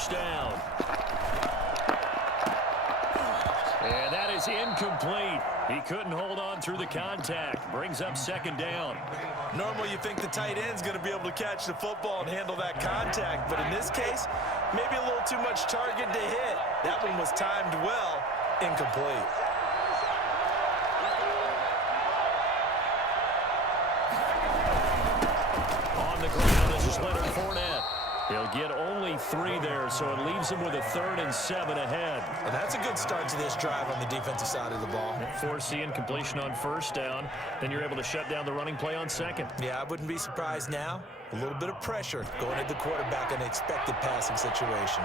first down. And that is incomplete. He couldn't hold on through the contact. Brings up second down. Normally you think the tight end's going to be able to catch the football and handle that contact, but in this case, maybe a little too much target to hit. That one was timed well, incomplete. On the ground, this is Leonard Fournette. He'll get only 3 there, so it leaves him with a 3rd and 7 ahead. Well, that's a good start to this drive on the defensive side of the ball. Force the incompletion on first down, then you're able to shut down the running play on second. Yeah, I wouldn't be surprised now. A little bit of pressure going at the quarterback in an expected passing situation.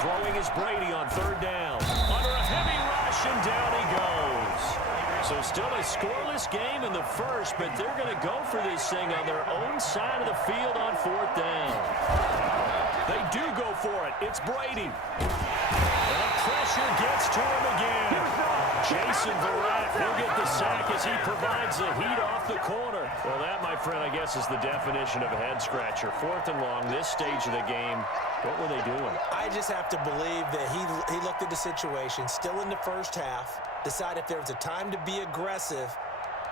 Throwing is Brady on 3rd down. Under a heavy rush, and down he goes. So still a scoreless game in the first, but they're going to go for this thing on their own side of the field on 4th down. They do go for it. It's Brady. And the pressure gets to him again. Jason Verrett will get the sack as he provides the heat off the corner. Well, that, my friend, I guess is the definition of a head-scratcher. 4th and long, this stage of the game. What were they doing? I just have to believe that he looked at the situation, still in the first half, decided if there was a time to be aggressive,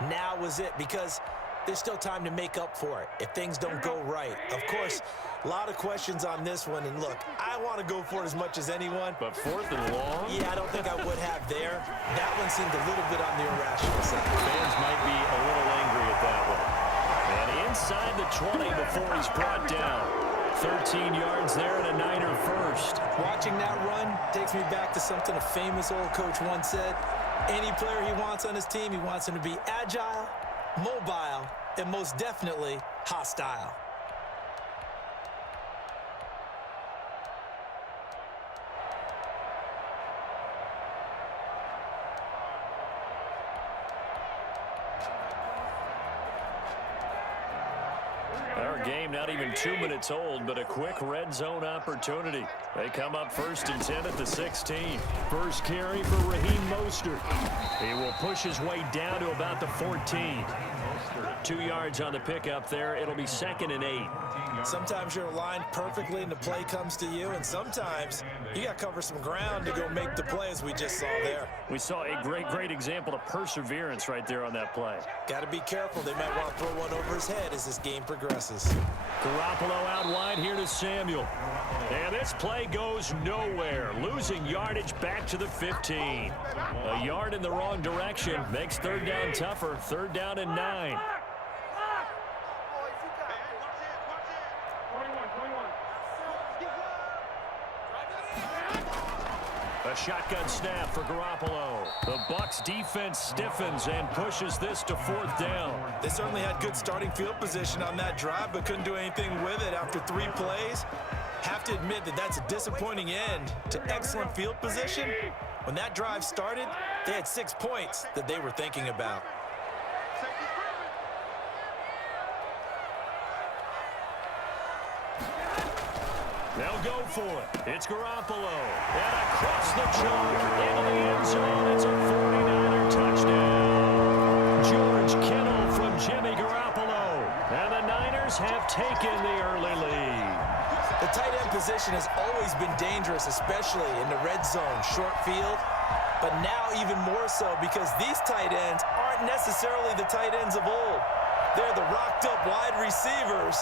now was it, because there's still time to make up for it if things don't go right. Of course, a lot of questions on this one, and look, I want to go for it as much as anyone. But 4th and long? Yeah, I don't think I would have there. That one seemed a little bit on the irrational side. Fans might be a little angry at that one. And inside the 20 before he's brought down. 13 yards there and a Niner first. Watching that run takes me back to something a famous old coach once said. Any player he wants on his team, he wants him to be agile, mobile, and most definitely hostile. Our game not even 2 minutes old, but a quick red zone opportunity. They come up 1st and 10 at the 16. First carry for Raheem Mostert. He will push his way down to about the 14. 2 yards on the pickup there. It'll be 2nd and 8. Sometimes you're aligned perfectly and the play comes to you, and sometimes you got to cover some ground to go make the play, as we just saw there. We saw a great example of perseverance right there on that play. Got to be careful. They might want to throw one over his head as this game progresses. Garoppolo out wide here to Samuel. And this play goes nowhere. Losing yardage back to the 15. A yard in the wrong direction makes 3rd down tougher. 3rd down and 9. A shotgun snap for Garoppolo. The Bucs defense stiffens and pushes this to 4th down. They certainly had good starting field position on that drive, but couldn't do anything with it after 3 plays. Have to admit that that's a disappointing end to excellent field position. When that drive started, they had 6 points that they were thinking about. They'll go for it. It's Garoppolo. And across the chalk into the end zone. It's a 49er touchdown. George Kittle from Jimmy Garoppolo. And the Niners have taken the early lead. The tight end position has always been dangerous, especially in the red zone, short field. But now even more so because these tight ends aren't necessarily the tight ends of old. They're the rocked-up wide receivers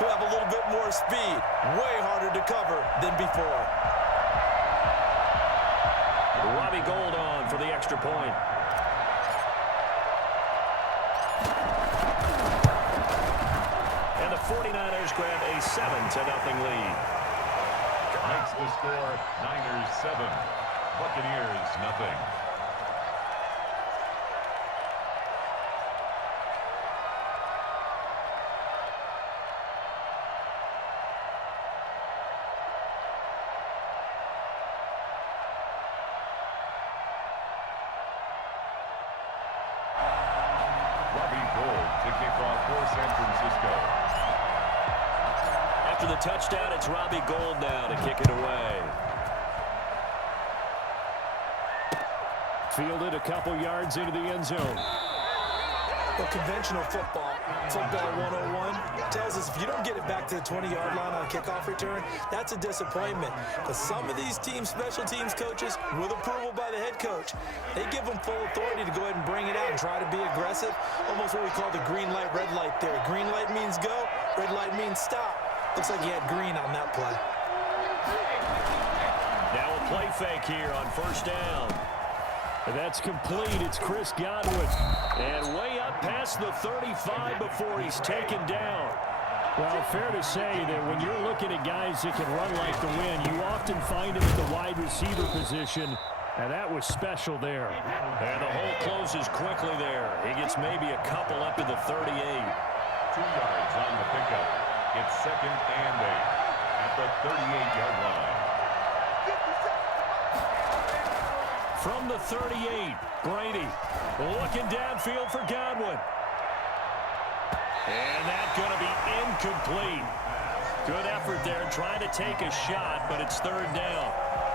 who have a little bit more speed. Way harder to cover than before. Robbie Gould on for the extra point. And the 49ers grab a 7-0 lead. Makes the score Niners 7, Buccaneers nothing. After the touchdown, it's Robbie Gould now to kick it away. Fielded a couple yards into the end zone. Well, conventional football 101, tells us if you don't get it back to the 20-yard line on a kickoff return, that's a disappointment. But some of these special teams coaches, with approval by the head coach, they give them full authority to go ahead and bring it out and try to be aggressive, almost what we call the green light, red light theory. Green light means go, red light means stop. Looks like he had green on that play. Now a play fake here on first down. That's complete. It's Chris Godwin. And way up past the 35 before he's taken down. Well, fair to say that when you're looking at guys that can run like the wind, you often find them at the wide receiver position, and that was special there. And the hole closes quickly there. He gets maybe a couple up to the 38. 2 yards on the pickup. It's 2nd and 8 at the 38-yard line. From the 38, Brady looking downfield for Godwin. And that's going to be incomplete. Good effort there trying to take a shot, but it's 3rd down.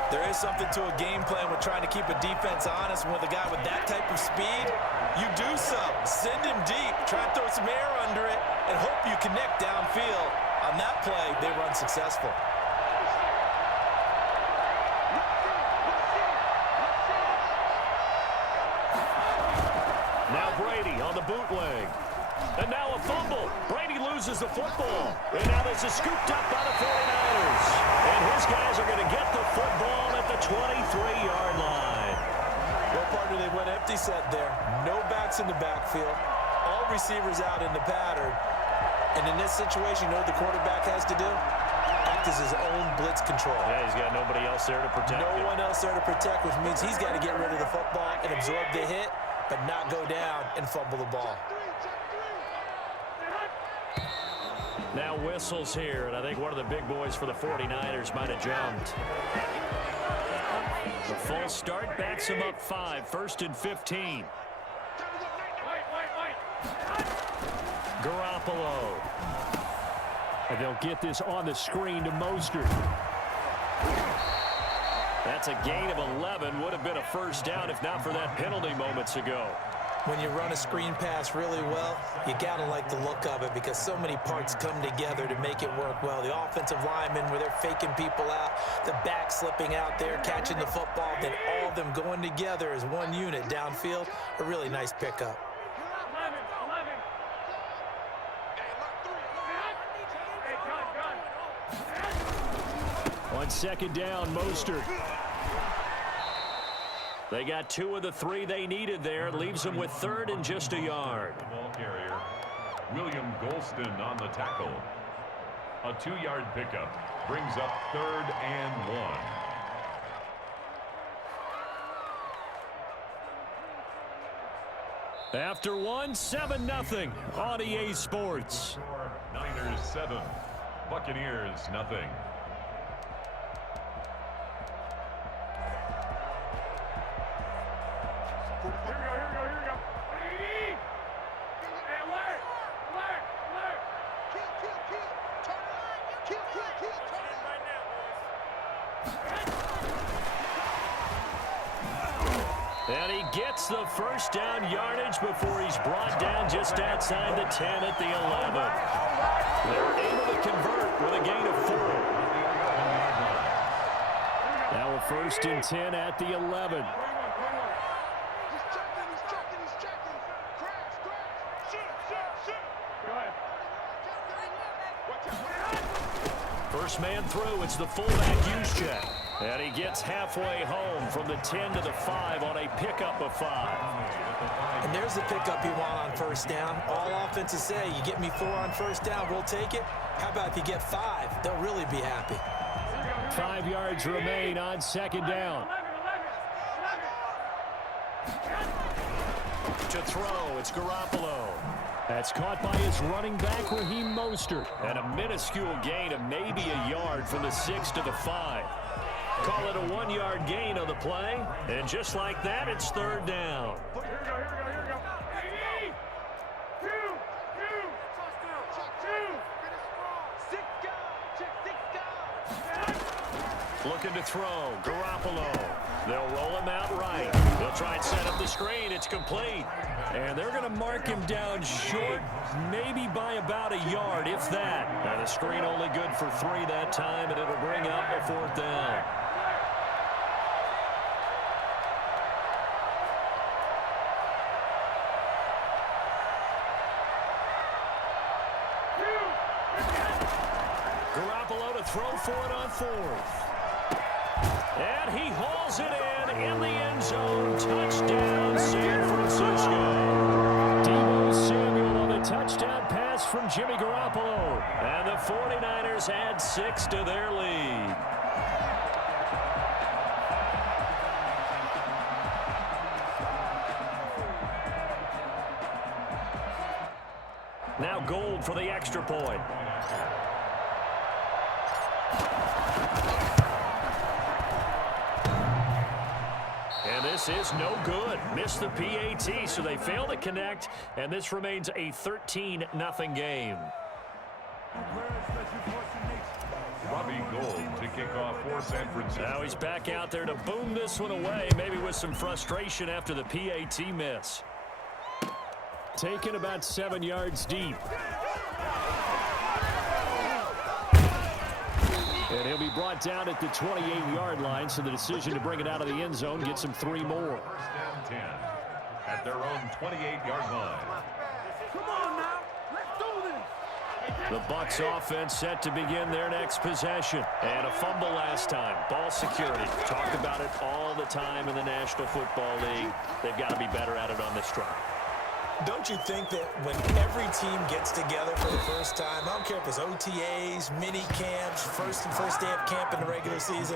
There is something to a game plan with trying to keep a defense honest. With a guy with that type of speed, you do so. Send him deep, try to throw some air under it, and hope you connect downfield. On that play, they run successful. Now Brady on the bootleg. And now a fumble. Brady loses the football. And now this is scooped up by the 49ers. And his guys are going to get the football at the 23-yard line. Well, partner, they went empty set there. No backs in the backfield. All receivers out in the pattern. And in this situation, you know what the quarterback has to do? Act as his own blitz control. Yeah, he's got nobody else there to protect him. No one else there to protect, which means he's got to get rid of the football and absorb the hit, but not go down and fumble the ball. Now whistles here, and I think one of the big boys for the 49ers might have jumped. The full start backs him up 5, 1st and 15. Garoppolo. And they'll get this on the screen to Mostert. That's a gain of 11. Would have been a first down if not for that penalty moments ago. When you run a screen pass really well, you got to like the look of it because so many parts come together to make it work well. The offensive linemen, where they're faking people out, the back slipping out there, catching the football, then all of them going together as one unit downfield. A really nice pickup. On 2nd down, Mostert. They got 2 of the 3 they needed there. Leaves them with 3rd and just a yard. Ball carrier, William Golston on the tackle. A 2-yard pickup brings up 3rd and 1. After 1, 7-0 on EA Sports. Niners 7, Buccaneers nothing. And he gets the first down yardage before he's brought down just outside the 10 at the 11. They're able to convert with a gain of 4. Now a 1st and 10 at the 11. First man through, it's the fullback use check. And he gets halfway home from the 10 to the 5 on a pickup of 5. And there's the pickup you want on first down. All offenses say, you get me 4 on first down, we'll take it. How about if you get 5? They'll really be happy. 5 yards remain on 2nd down. To throw, it's Garoppolo. That's caught by his running back, Raheem Mostert. And a minuscule gain of maybe a yard from the 6 to the 5. Call it a 1-yard gain on the play. And just like that, it's 3rd down. Looking to throw. Garoppolo. They'll roll him out right. They'll try and set up the screen. It's complete. And they're going to mark him down short, maybe by about a yard, if that. And the screen only good for 3 that time, and it'll bring up a 4th down. Garoppolo to throw for it on 4th. And he hauls it in the end zone. Touchdown, San Francisco. Deebo Samuel on a touchdown pass from Jimmy Garoppolo. And the 49ers add 6 to their lead. Now Gold for the extra point. And this is no good. Missed the PAT, so they fail to connect, and this remains a 13-0 game. Robbie Gould to kick off for San Francisco. Now he's back out there to boom this one away, maybe with some frustration after the PAT miss. Taken about 7 yards deep. And he'll be brought down at the 28-yard line, so the decision to bring it out of the end zone gets him 3 more. First and 10 at their own 28-yard line. Come on now, let's do this. The Bucs offense set to begin their next possession. And a fumble last time. Ball security. Talked about it all the time in the National Football League. They've got to be better at it on this drive. Don't you think that when every team gets together for the first time, I don't care if it's OTAs, mini camps, first day of camp in the regular season,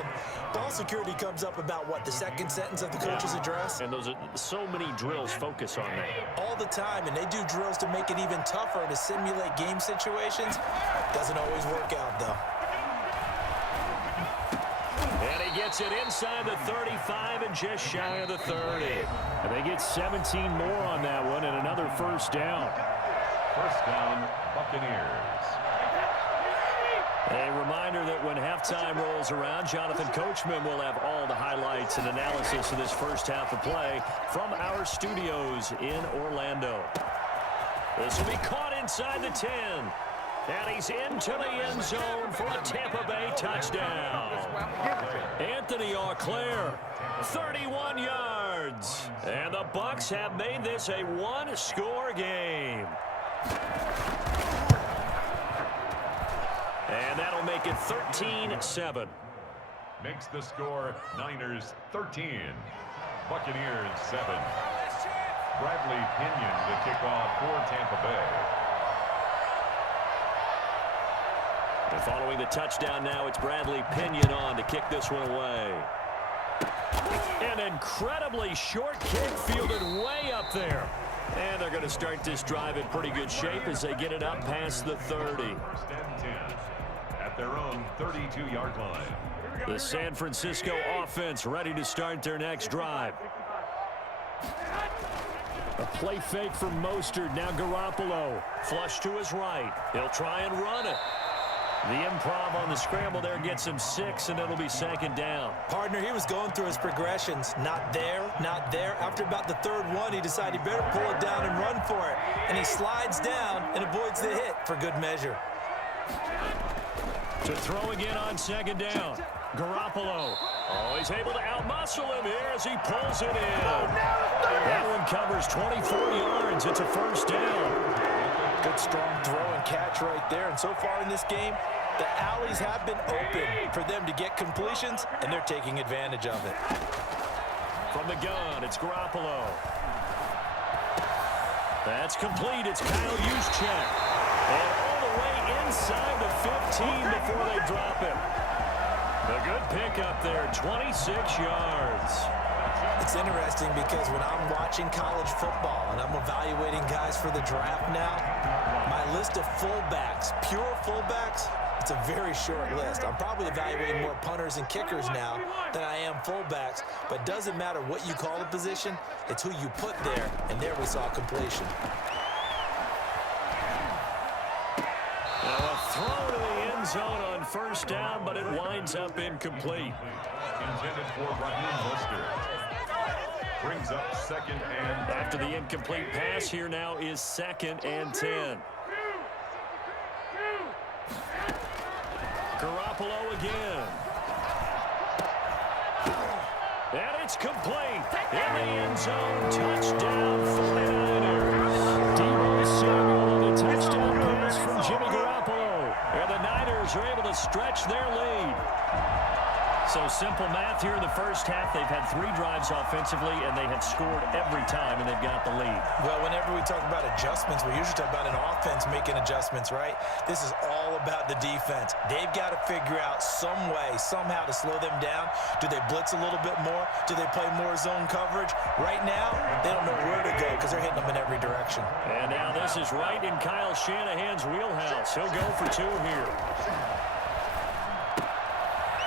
ball security comes up about, what, the second sentence of the coach's address? And those are so many drills focus on that. All the time, and they do drills to make it even tougher to simulate game situations. Doesn't always work out, though. And he gets it inside the 35 and just shy of the 30. And they get 17 more on that one and another first down. First down, Buccaneers. A reminder that when halftime rolls around, Jonathan Coachman will have all the highlights and analysis of this first half of play from our studios in Orlando. This will be caught inside the 10. And he's into the end zone for a Tampa Bay touchdown. Anthony Auclair, 31 yards. And the Bucs have made this a one-score game. And that'll make it 13-7. Makes the score Niners 13. Buccaneers 7. Bradley Pinion to kick off for Tampa Bay. And following the touchdown now, it's Bradley Pinion on to kick this one away. An incredibly short kick fielded way up there. And they're going to start this drive in pretty good shape as they get it up past the 30. First and 10 at their own 32-yard line. The San Francisco offense ready to start their next drive. A play fake from Mostert. Now Garoppolo. Flush to his right. He'll try and run it. The improv on the scramble there gets him 6, and it'll be second down. Partner, he was going through his progressions. Not there, not there. After about the third one, he decided he better pull it down and run for it. And he slides down and avoids the hit for good measure. To throw again on second down. Garoppolo. Oh, he's able to outmuscle him here as he pulls it in. That one covers 24 yards. It's a first down. Good strong throw and catch right there. And so far in this game, the alleys have been open for them to get completions, and they're taking advantage of it. From the gun, it's Garoppolo. That's complete. It's Kyle Juszczyk. And all the way inside the 15 before they drop him. A good pickup there, 26 yards. It's interesting because when I'm watching college football and I'm evaluating guys for the draft now, my list of fullbacks, pure fullbacks, it's a very short list. I'm probably evaluating more punters and kickers now than I am fullbacks, but it doesn't matter what you call the position, it's who you put there, and there we saw completion. Now a throw to the end zone on first down, but it winds up incomplete. Intended for Raheem Mostert. Brings up second and... After the incomplete pass, here now is 2nd and 10. Garoppolo again. And it's complete. In the end zone, touchdown 49ers. Deebo Samuel with a touchdown pass from Jimmy Garoppolo. And the Niners are able to stretch their lead. So simple math here in the first half. They've had 3 drives offensively, and they have scored every time, and they've got the lead. Well, whenever we talk about adjustments, we usually talk about an offense making adjustments, right? This is all about the defense. They've got to figure out some way, somehow to slow them down. Do they blitz a little bit more? Do they play more zone coverage? Right now, they don't know where to go because they're hitting them in every direction. And now this is right in Kyle Shanahan's wheelhouse. He'll go for 2 here.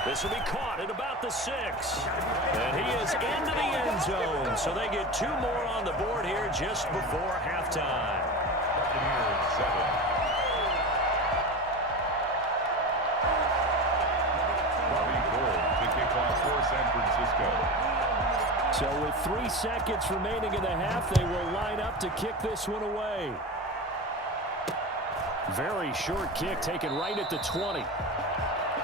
This will be caught at about the 6. And he is into the end zone. So they get 2 more on the board here just before halftime. Buccaneers 7. Robbie Gould to kick off for San Francisco. So with 3 seconds remaining in the half, they will line up to kick this one away. Very short kick taken right at the 20.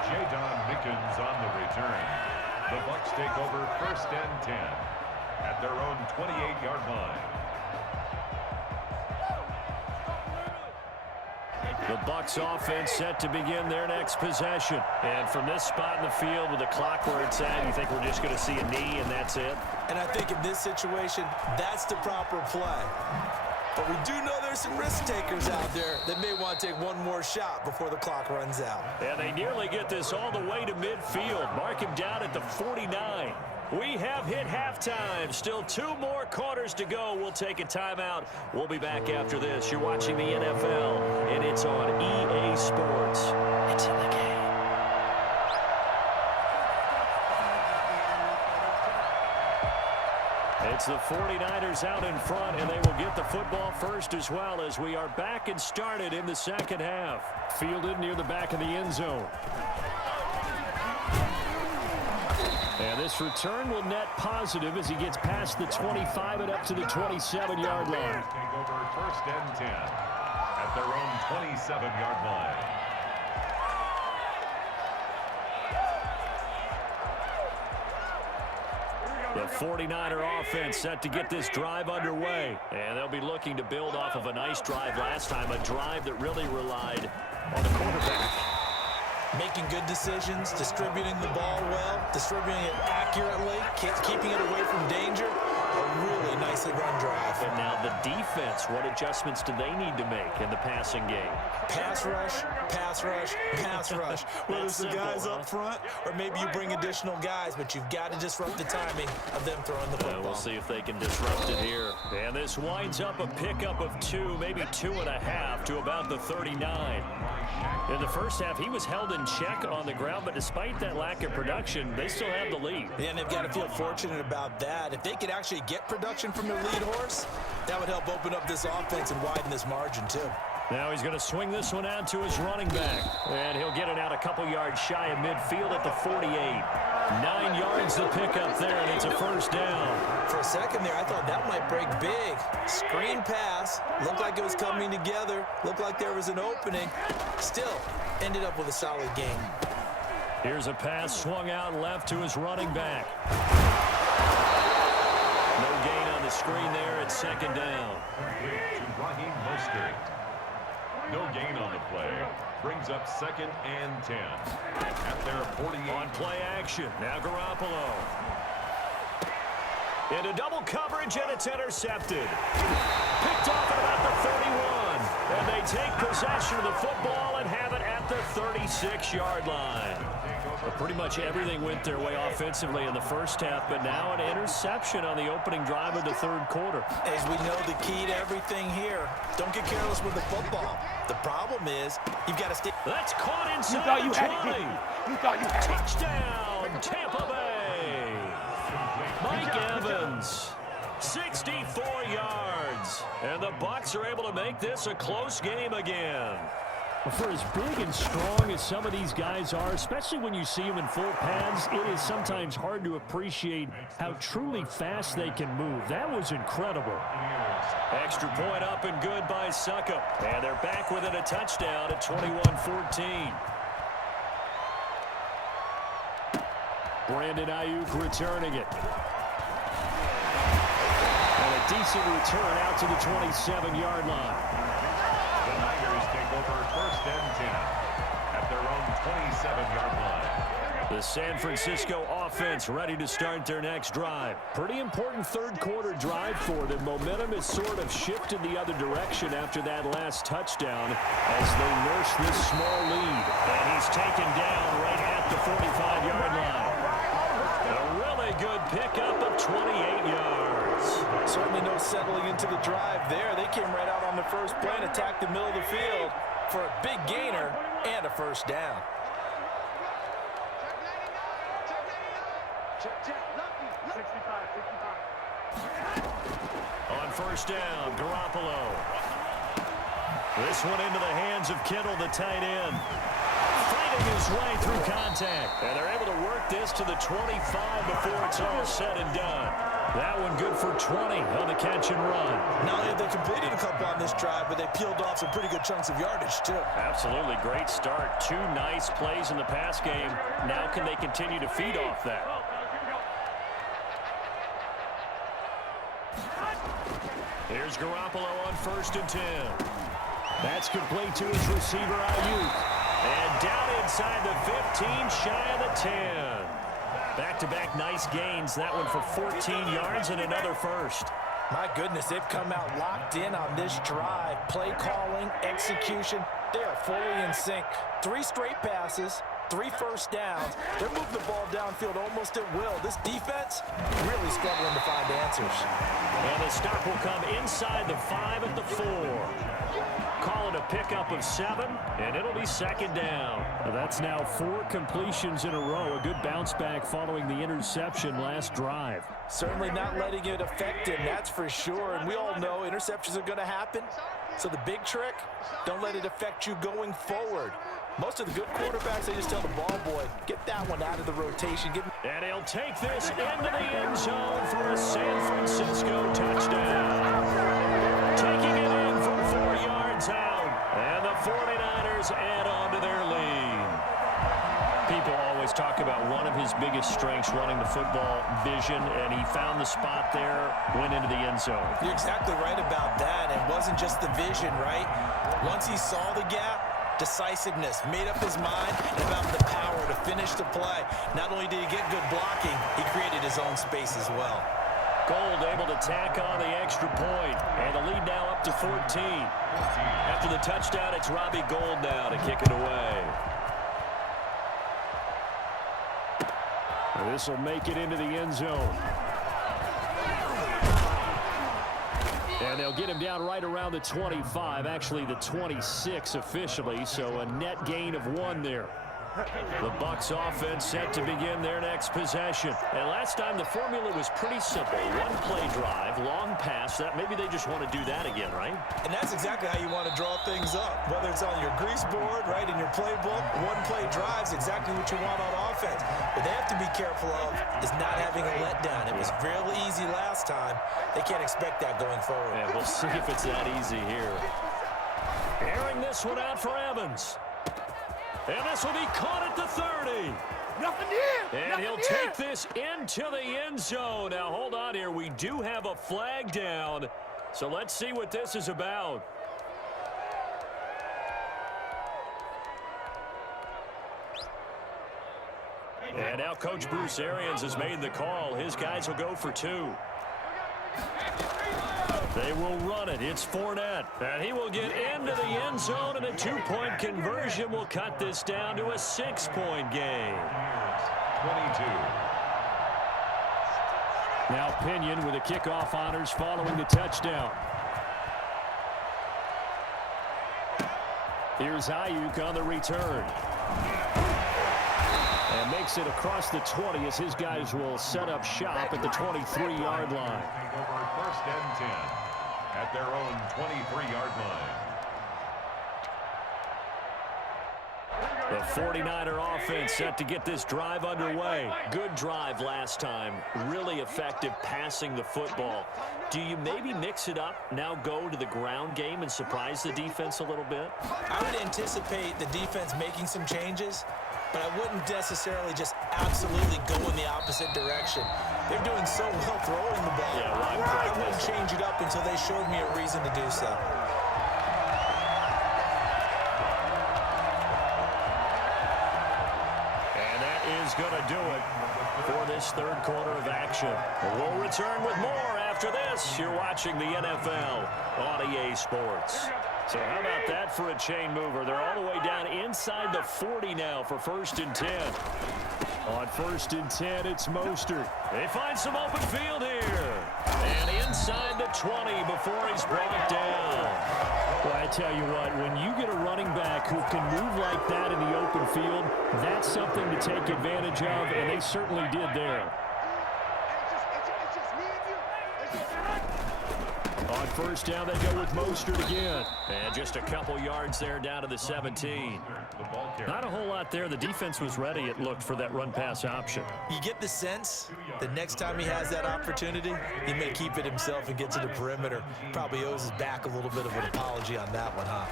Jadon Mickens on the return. The Bucs take over 1st and 10 at their own 28-yard line. The Bucs offense set to begin their next possession. And from this spot in the field with the clock where it's at, you think we're just going to see a knee and that's it? And I think in this situation, that's the proper play. But we do know there's some risk takers out there that may want to take one more shot before the clock runs out. And they nearly get this all the way to midfield. Mark him down at the 49. We have hit halftime. Still 2 more quarters to go. We'll take a timeout. We'll be back after this. You're watching the NFL, and it's on EA Sports. It's in the game. It's the 49ers out in front, and they will get the football first as well as we are back and started in the second half. Fielded near the back of the end zone. And this return will net positive as he gets past the 25 and up to the 27-yard line. Take over 1st and 10 at their own 27-yard line. The 49er offense set to get this drive underway. And they'll be looking to build off of a nice drive last time, a drive that really relied on the quarterback. Making good decisions, distributing the ball well, distributing it accurately, keeping it away from danger. A really nicely run drive. But now the defense, what adjustments do they need to make in the passing game? Pass rush, pass rush, pass rush. Whether it's the guys up front or maybe you bring additional guys, but you've got to disrupt the timing of them throwing the football. We'll see if they can disrupt it here. And this winds up a pickup of 2, maybe 2.5 to about the 39. In the first half, he was held in check on the ground, but despite that lack of production, they still have the lead. Yeah, and they've got to feel fortunate about that. If they could actually get production from their lead horse, that would help open up this offense and widen this margin, too. Now he's going to swing this one out to his running back. And he'll get it out a couple yards shy of midfield at the 48. 9 yards to pick up there, and it's a first down. For a second there, I thought that might break big. Screen pass. Looked like it was coming together. Looked like there was an opening. Still, ended up with a solid game. Here's a pass swung out left to his running back. No gain on the screen there at 2nd down. To Raheem Mostert. No gain on the play. Brings up 2nd and 10 at their 48. On play action. Now Garoppolo. Into double coverage, and it's intercepted. Picked off at about the 31. And they take possession of the football and have it at the 36-yard line. But pretty much everything went their way offensively in the first half, but now an interception on the opening drive of the 3rd quarter. As we know, the key to everything here, don't get careless with the football. The problem is, you've got to stay. That's caught inside. You thought you the had 20. it, didn't you? You thought you had it. Touchdown, Tampa Bay. Mike Evans, 64 yards. And the Bucs are able to make this a close game again. For as big and strong as some of these guys are, especially when you see them in full pads, it is sometimes hard to appreciate how truly fast they can move. That was incredible. Extra point up and good by Suckup. And they're back within a touchdown at 21-14. Brandon Ayuk returning it. And a decent return out to the 27-yard line. The Niners take over 1st and 10 at their own 27-yard line. The San Francisco offense ready to start their next drive. Pretty important third-quarter drive for them. Momentum has sort of shifted the other direction after that last touchdown as they nurse this small lead. And he's taken down right at the 45-yard line. A really good pickup of 28 yards. Certainly no settling into the drive there. They came right out on the first play and attacked the middle of the field for a big gainer and a first down. On first down, Garoppolo. This one into the hands of Kittle, the tight end. Fighting his way through contact. And they're able to work this to the 25 before it's all said and done. That one good for 20 on the catch and run. Not only have they completed a couple on this drive, but they peeled off some pretty good chunks of yardage, too. Absolutely great start. 2 nice plays in the pass game. Now can they continue to feed off that? Here's Garoppolo on 1st and 10. That's complete to his receiver, Ayuk. And down inside the 15, shy of the 10. Back-to-back nice gains. That one for 14 yards and another first. My goodness, they've come out locked in on this drive. Play calling, execution, they are fully in sync. 3 straight passes, 3 first downs. They're moving the ball downfield almost at will. This defense really struggling to find answers. And the stop will come inside the 5 at the 4. Call it a pickup of 7, and it'll be 2nd down. That's now 4 completions in a row. A good bounce back following the interception last drive. Certainly not letting it affect him, that's for sure. And we all know interceptions are going to happen. So the big trick, don't let it affect you going forward. Most of the good quarterbacks, they just tell the ball boy, get that one out of the rotation. And he'll take this into the end zone for a San Francisco touchdown. Taking it in from 4 yards out. And the 49ers add on to their lead. People always talk about one of his biggest strengths running the football, vision, and he found the spot there, went into the end zone. You're exactly right about that. It wasn't just the vision, right? Once he saw the gap, decisiveness, made up his mind, and about the power to finish the play. Not only did he get good blocking, he created his own space as well. Gold able to tack on the extra point, and the lead now up to 14. After the touchdown, it's Robbie Gould now to kick it away. This will make it into the end zone. And they'll get him down right around the 25, actually the 26 officially, so a net gain of 1 there. The Bucs offense set to begin their next possession. And last time the formula was pretty simple. 1-play drive, long pass. That maybe they just want to do that again, right? And that's exactly how you want to draw things up. Whether it's on your grease board, right, in your playbook, 1-play drive is exactly what you want on offense. What they have to be careful of is not having a letdown. It was real easy last time. They can't expect that going forward. Yeah, we'll see if it's that easy here. Airing this one out for Evans. And this will be caught at the 30. Nothing here. And he'll take this into the end zone. Now, hold on here. We do have a flag down. So let's see what this is about. And now Coach Bruce Arians has made the call. His guys will go for 2. They will run it. It's Fournette. And he will get into the end zone, and a 2-point conversion will cut this down to a 6-point game. 22. Now Pinion with the kickoff honors following the touchdown. Here's Ayuk on the return. And makes it across the 20 as his guys will set up shop at the 23-yard line. Take over 1st and 10 at their own 23-yard line. The 49er offense set to get this drive underway. Good drive last time. Really effective passing the football. Do you maybe mix it up, now go to the ground game and surprise the defense a little bit? I would anticipate the defense making some changes, but I wouldn't necessarily just absolutely go in the opposite direction. They're doing so well throwing the ball. Yeah, right. I wouldn't change it up until they showed me a reason to do so. Is going to do it for this third quarter of action. We'll return with more after this. You're watching the NFL on EA Sports. So how about that for a chain mover? They're all the way down inside the 40 now for 1st and 10. On 1st and 10, it's Mostert. They find some open field here. And inside the 20 before he's brought down. Well, I tell you what, when you get a running back who can move like that in the open field, that's something to take advantage of, and they certainly did there. On 1st down, they go with Mostert again. And just a couple yards there down to the 17. Not a whole lot there. The defense was ready, it looked, for that run-pass option. You get the sense that next time he has that opportunity, he may keep it himself and get to the perimeter. Probably owes his back a little bit of an apology on that one, huh?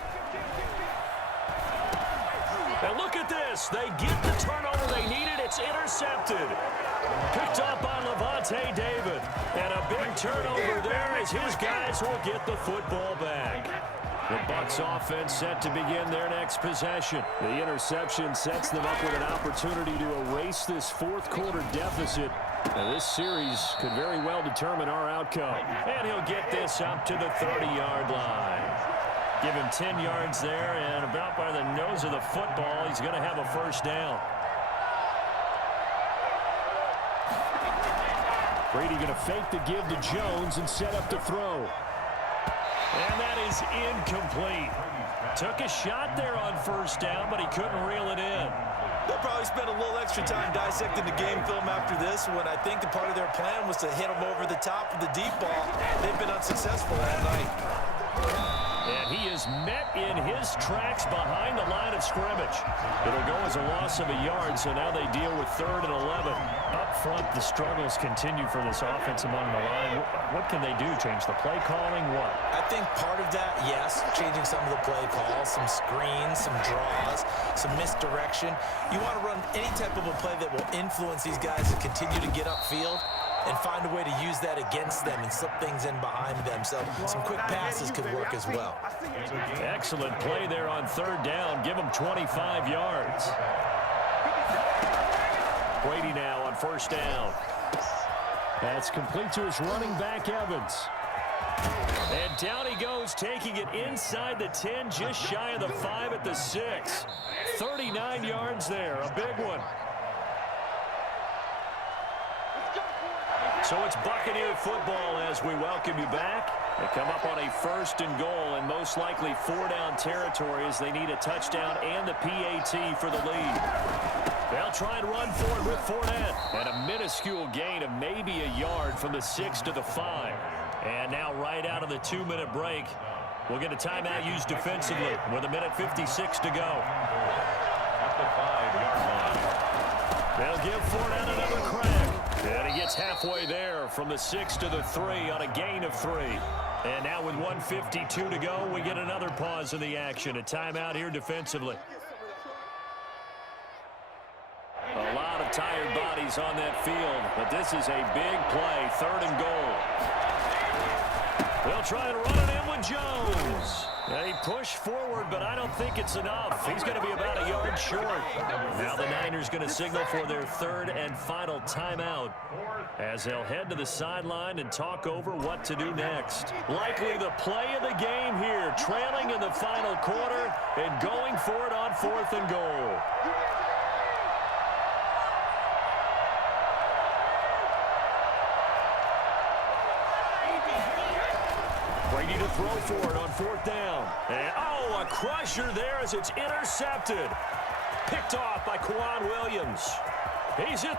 And look at this. They get the turnover they needed. It's intercepted. Picked up by Levante David. And a big turnover there as his guys will get the football back. The Bucs offense set to begin their next possession. The interception sets them up with an opportunity to erase this fourth quarter deficit. And this series could very well determine our outcome. And he'll get this up to the 30-yard line. Give him 10 yards there, and about by the nose of the football, he's going to have a 1st down. Brady going to fake the give to Jones and set up to throw. And that is incomplete. Took a shot there on 1st down, but he couldn't reel it in. They'll probably spend a little extra time dissecting the game film after this one. I think the part of their plan was to hit him over the top of the deep ball. They've been unsuccessful all night. And he is met in his tracks behind the line of scrimmage. It'll go as a loss of a yard, so now they deal with 3rd and 11. Up front, the struggles continue for this offense among the line. What can they do? Change the play calling? What? I think part of that, yes, changing some of the play calls, some screens, some draws, some misdirection. You want to run any type of a play that will influence these guys to continue to get upfield and find a way to use that against them and slip things in behind them. So some quick passes could work as well. Excellent play there on 3rd down. Give them 25 yards. Brady now on 1st down. That's complete to his running back, Evans. And down he goes, taking it inside the 10, just shy of the 5 at the 6. 39 yards there, a big one. So it's Buccaneer football as we welcome you back. They come up on a 1st and goal and most likely 4-down territory as they need a touchdown and the PAT for the lead. They'll try and run for it with Fournette. And a minuscule gain of maybe a yard from the 6 to the 5. And now right out of the 2-minute break, we'll get a timeout used defensively with 1:56 to go. At the 5-yard line. They'll give Fournette another crack. And he gets halfway there from the 6 to the 3 on a gain of 3. And now with 1:52 to go, we get another pause in the action. A timeout here defensively. A lot of tired bodies on that field, but this is a big play, 3rd and goal. They'll try and run it in with Jones. They push forward, but I don't think it's enough. He's going to be about a yard short. Now the Niners going to signal for their 3rd and final timeout as they'll head to the sideline and talk over what to do next. Likely the play of the game here, trailing in the final quarter and going for it on 4th and goal. Brady to throw for it on 4th down. And, oh, a crusher there as it's intercepted. Picked off by Kwan Williams. He's hit